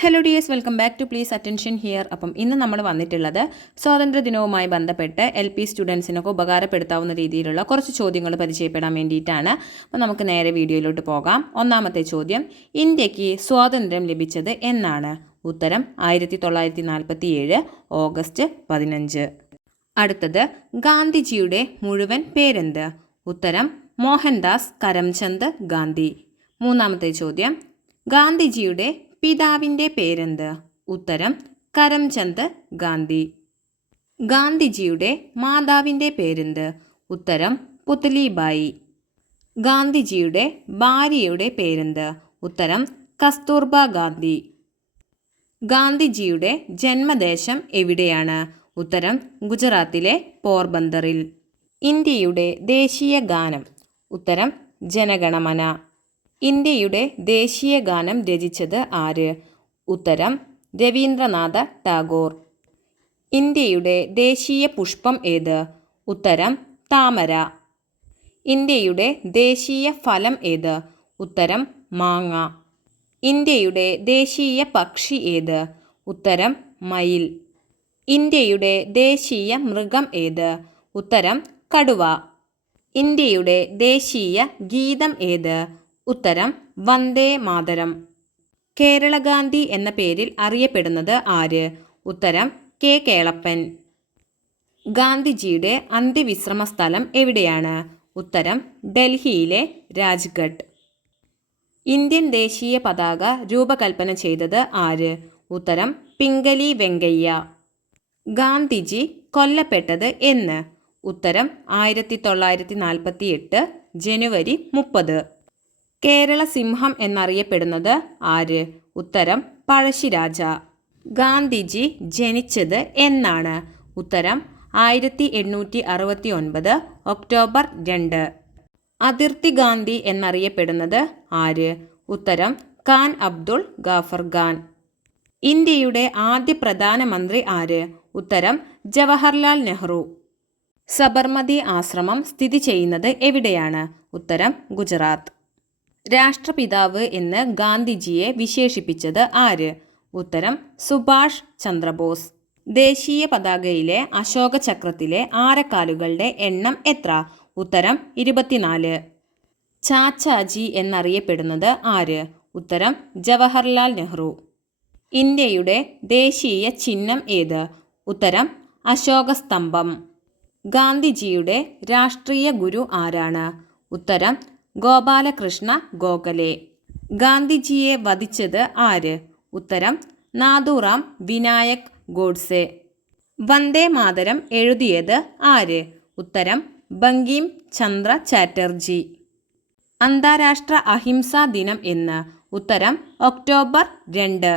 Hello dears, welcome back to please attention here. അപ്പം ഇന്ന് നമ്മൾ വന്നിട്ടുള്ളത് സ്വാതന്ത്ര്യദിനവുമായി ബന്ധപ്പെട്ട് LP സ്റ്റുഡൻസിനൊക്കെ ഉപകാരപ്പെടുത്താവുന്ന രീതിയിലുള്ള കുറച്ച് ചോദ്യങ്ങൾ പരിചയപ്പെടാൻ വേണ്ടിയിട്ടാണ്. അപ്പോൾ നമുക്ക് നേരെ വീഡിയോയിലോട്ട് പോകാം. ഒന്നാമത്തെ ചോദ്യം, ഇന്ത്യക്ക് സ്വാതന്ത്ര്യം ലഭിച്ചത് എന്നാണ്? ഉത്തരം 1947 ഓഗസ്റ്റ് 15. അടുത്തത്, ഗാന്ധിജിയുടെ മുഴുവൻ പേരെന്ത്? ഉത്തരം മോഹൻദാസ് കരംചന്ദ് ഗാന്ധി. മൂന്നാമത്തെ ചോദ്യം, ഗാന്ധിജിയുടെ പിതാവിൻ്റെ പേരെന്ത്? ഉത്തരം കരംചന്ദ് ഗാന്ധി. ഗാന്ധിജിയുടെ മാതാവിൻ്റെ പേരെന്ത്? ഉത്തരം പുത്ലിബായി. ഗാന്ധിജിയുടെ ഭാര്യയുടെ പേരെന്ത്? ഉത്തരം കസ്തൂർബ ഗാന്ധി. ഗാന്ധിജിയുടെ ജന്മദേശം എവിടെയാണ്? ഉത്തരം ഗുജറാത്തിലെ പോർബന്തറിൽ. ഇന്ത്യയുടെ ദേശീയ ഗാനം? ഉത്തരം ജനഗണമന. ഇന്ത്യയുടെ ദേശീയ ഗാനം രചിച്ചത് ആര്? ഉത്തരം രവീന്ദ്രനാഥ ടാഗോർ. ഇന്ത്യയുടെ ദേശീയ പുഷ്പം ഏത്? ഉത്തരം താമര. ഇന്ത്യയുടെ ദേശീയ ഫലം ഏത്? ഉത്തരം മാങ്ങ. ഇന്ത്യയുടെ ദേശീയ പക്ഷി ഏത്? ഉത്തരം മയിൽ. ഇന്ത്യയുടെ ദേശീയ മൃഗം ഏത്? ഉത്തരം കടുവ. ഇന്ത്യയുടെ ദേശീയ ഗീതം ഏത്? ഉത്തരം വന്ദേ മാതരം. കേരള ഗാന്ധി എന്ന പേരിൽ അറിയപ്പെടുന്നത് ആര്? ഉത്തരം കെ കേളപ്പൻ. ഗാന്ധിജിയുടെ അന്ത്യവിശ്രമ സ്ഥലം എവിടെയാണ്? ഉത്തരം ഡൽഹിയിലെ രാജ്ഘട്ട്. ഇന്ത്യൻ ദേശീയ പതാക രൂപകൽപ്പന ചെയ്തത് ആര്? ഉത്തരം പിംഗലി വെങ്കയ്യ. ഗാന്ധിജി കൊല്ലപ്പെട്ടത് എന്ന്? ഉത്തരം 1948 ജനുവരി 30. കേരള സിംഹം എന്നറിയപ്പെടുന്നത് ആര്? ഉത്തരം പഴശ്ശിരാജ. ഗാന്ധിജി ജനിച്ചത് എന്നാണ്? ഉത്തരം 1869 ഒക്ടോബർ 2. അതിർത്തി ഗാന്ധി എന്നറിയപ്പെടുന്നത് ആര്? ഉത്തരം ഖാൻ അബ്ദുൾ ഗാഫർ ഖാൻ. ഇന്ത്യയുടെ ആദ്യ പ്രധാനമന്ത്രി ആര്? ഉത്തരം ജവഹർലാൽ നെഹ്റു. സബർമതി ആശ്രമം സ്ഥിതി ചെയ്യുന്നത് എവിടെയാണ്? ഉത്തരം ഗുജറാത്ത്. രാഷ്ട്രപിതാവ് എന്ന് ഗാന്ധിജിയെ വിശേഷിപ്പിച്ചത് ആര്? ഉത്തരം സുഭാഷ് ചന്ദ്രബോസ്. ദേശീയ പതാകയിലെ അശോക ചക്രത്തിലെ ആരക്കാലുകളുടെ എണ്ണം എത്ര? ഉത്തരം 24. ചാച്ചാജി എന്നറിയപ്പെടുന്നത് ആര്? ഉത്തരം ജവഹർലാൽ നെഹ്റു. ഇന്ത്യയുടെ ദേശീയ ചിഹ്നം ഏത്? ഉത്തരം അശോക സ്തംഭം. ഗാന്ധിജിയുടെ രാഷ്ട്രീയ ഗുരു ആരാണ്? ഉത്തരം ഗോപാലകൃഷ്ണ ഗോഖലെ. ഗാന്ധിജിയെ വധിച്ചത് ആര്? ഉത്തരം നാഥുറാം വിനായക് ഗോഡ്സെ. വന്ദേ മാതരം എഴുതിയത് ആര്? ഉത്തരം ബങ്കിം ചന്ദ്ര ചാറ്റർജി. അന്താരാഷ്ട്ര അഹിംസാ ദിനം എന്ന്? ഉത്തരം ഒക്ടോബർ 2.